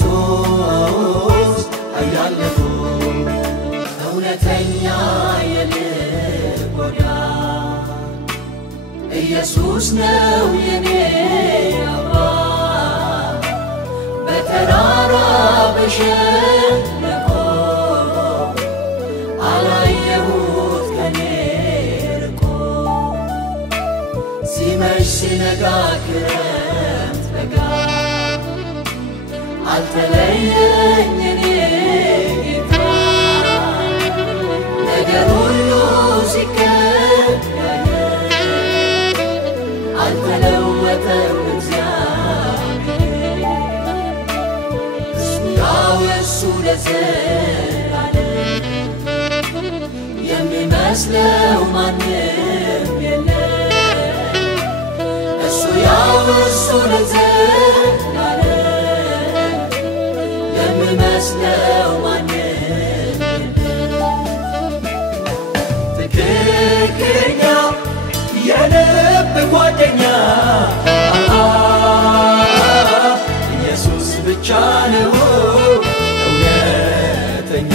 ኢየሱስ አያለሁ እውነተኛ የልብ ወዳጅ ኢየሱስ ነው የኔ አባት በተራራ በሸለቆ አላየሁት ከኔ ርቆ ሲመሽ ሲነጋ ክረምት በጋ አልተለየኝ እኔ ጌታ ነገር ሁሉ ሲቀያየር አልተለወጠም እግዚአብሔር እሱ ያው የእሱ ለዘላለም የሚመስለው ማንም የለም እሱ ያው እሱ ለዘላለም የሚመስለው ማንም ትክክለኛ የልብ ጓደኛ ኢየሱስ ብቻ ነው እውነተኛ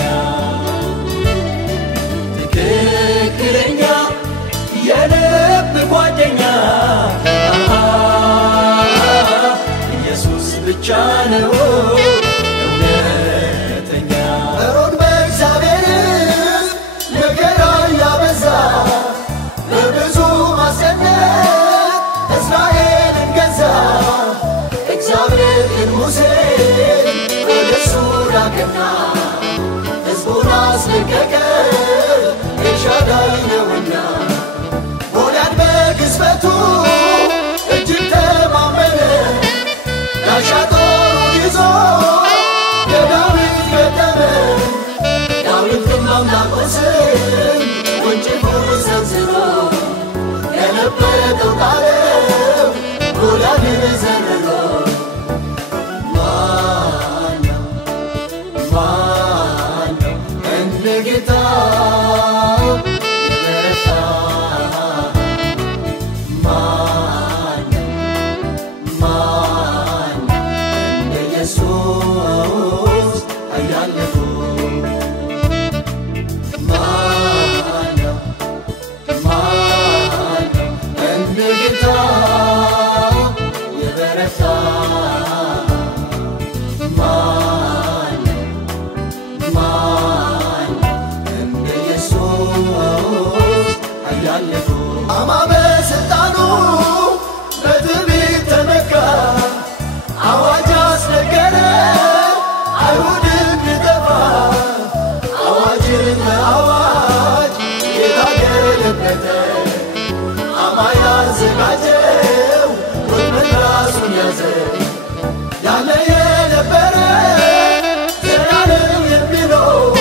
ትክክለኛ የልብ ጓደኛ ኢየሱስ ብቻ ነው ሕዝቡን አስለቀቀ ኤልሻዳይ ነውና ጎልያድ በግዝፈቱ እጅግ ተማመነ ጋሻ ጦሩን ይዞ የዳዊት ገጠመ ዳዊት ግን በአምላኩ ስም ወንጭፉን ሰንዝሮ የለበጠው ጣለው ጎልያድን ዘርሮ አማመ ስልጣኑ በትዕቢት ተመካ አዋጅ አስነገረ አይሁድን ሊጠፋ አዋጅን በአዋጅ የታገለበተ አማኝ አዘጋጀው ወጥመድ ራሱን ያዘ ያለ የነበረ ዘላለም የሚኖር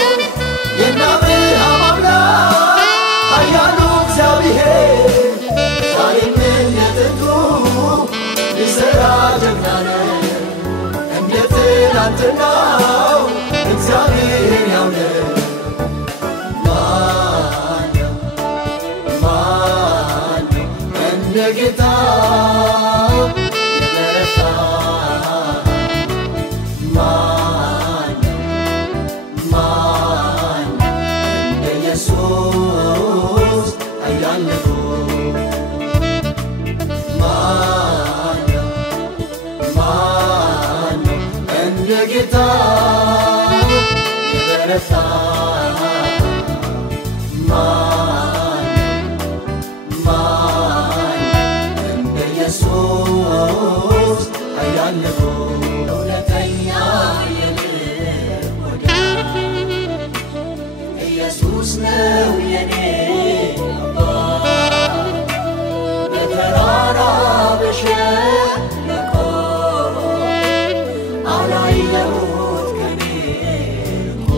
የአብርሃም አምላክ ኃያሉ እግዚአብሔር ዛሬም እንደጥንቱ ሊሠራ ጀግና ነው እንደ ትናንትናው እግዚአብሔር ያው ነው ማነው እንደ ጌታ የበረታ ማነው እንደ ኢየሱስ አያለሁ ማነው እንደ ጌታ የበረታ እንደ ኢየሱስ አያለሁ እውነተኛ የልብ ወዳጅ ኢየሱስ ነው የኔ አባት በተራራ በሸለቆ አላየሁት ከኔ ርቆ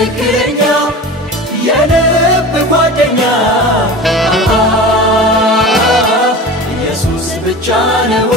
ትክክለኛ የልብ ጓደኛ ኢየሱስ ብቻ ነው